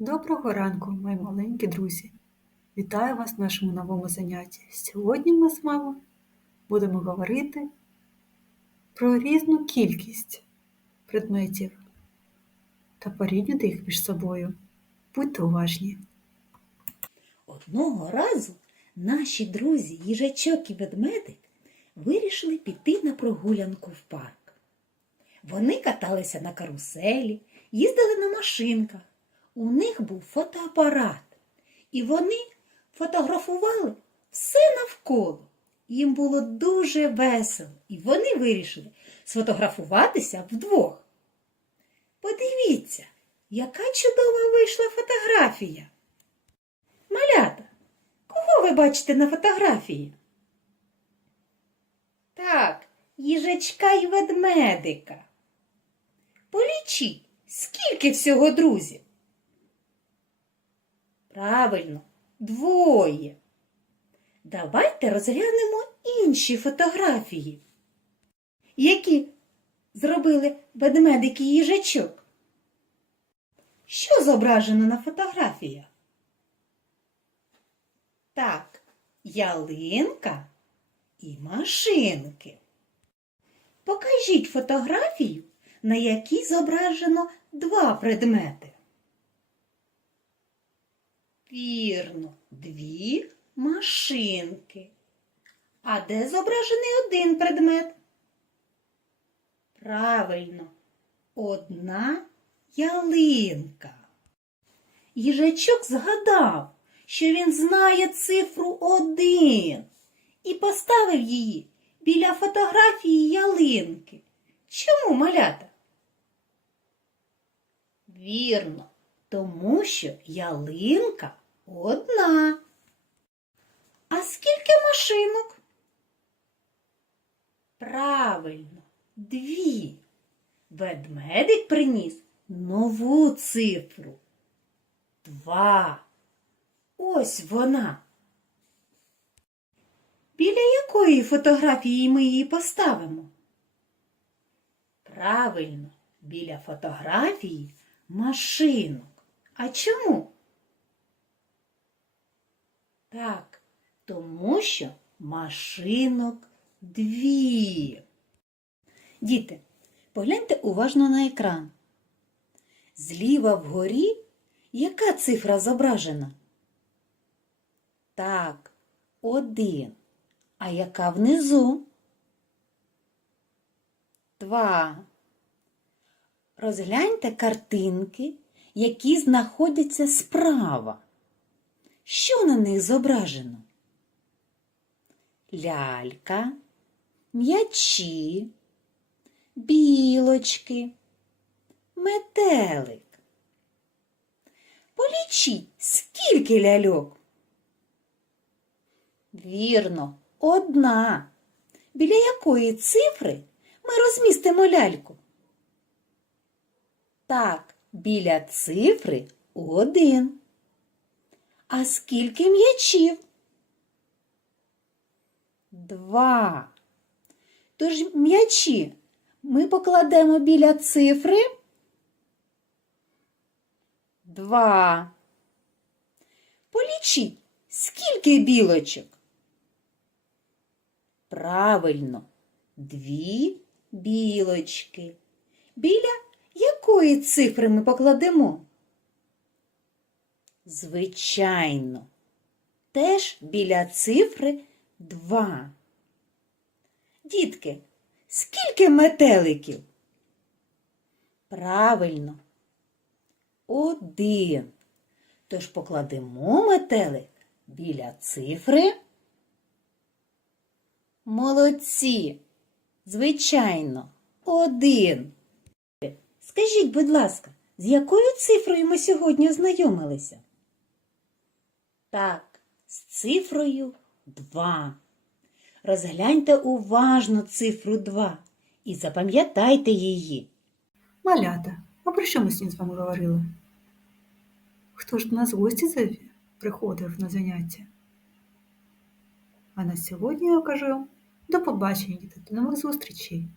Доброго ранку, мої маленькі друзі! Вітаю вас в нашому новому занятті. Сьогодні ми з вами будемо говорити про різну кількість предметів та порівняти їх між собою. Будьте уважні. Одного разу наші друзі, їжачок і ведмедик, вирішили піти на прогулянку в парк. Вони каталися на каруселі, їздили на машинках. У них був фотоапарат, і вони фотографували все навколо. Їм було дуже весело, і вони вирішили сфотографуватися вдвох. Подивіться, яка чудова вийшла фотографія. Малята, кого ви бачите на фотографії? Так, їжачка й ведмедика. Полічіть, скільки всього друзів? Правильно, двоє. Давайте розглянемо інші фотографії, які зробили ведмедик і їжачок. Що зображено на фотографіях? Так, ялинка і машинки. Покажіть фотографію, на якій зображено два предмети. Вірно, дві машинки. А де зображений один предмет? Правильно, одна ялинка. Їжачок згадав, що він знає цифру один і поставив її біля фотографії ялинки. Чому малята? Вірно, тому що ялинка одна. А скільки машинок? Правильно, дві. Ведмедик приніс нову цифру. Два. Ось вона. Біля якої фотографії ми її поставимо? Правильно, біля фотографії машинок. А чому? Так, тому що машинок дві. Діти, погляньте уважно на екран. Зліва вгорі яка цифра зображена? Так, один. А яка внизу? Два. Розгляньте картинки, які знаходяться справа. Що на них зображено? Лялька, м'ячі, білочки, метелик. Полічіть, скільки ляльок? Вірно, одна. Біля якої цифри ми розмістимо ляльку? Так, біля цифри один. А скільки м'ячів? Два. Тож м'ячі ми покладемо біля цифри два. Полічіть, скільки білочок? Правильно, дві білочки. Біля якої цифри ми покладемо? Звичайно, теж біля цифри два. Дітки, скільки метеликів? Правильно, один. Тож покладемо метелик біля цифри. Молодці. Звичайно, один. Скажіть, будь ласка, з якою цифрою ми сьогодні ознайомилися? Так, з цифрою 2. Розгляньте уважно цифру 2 і запам'ятайте її. Малята, а про що ми сьогодні з вами говорили? Хто ж до нас в гості приходив на заняття? А на сьогодні я кажу до побачення, діти, до нових зустрічей!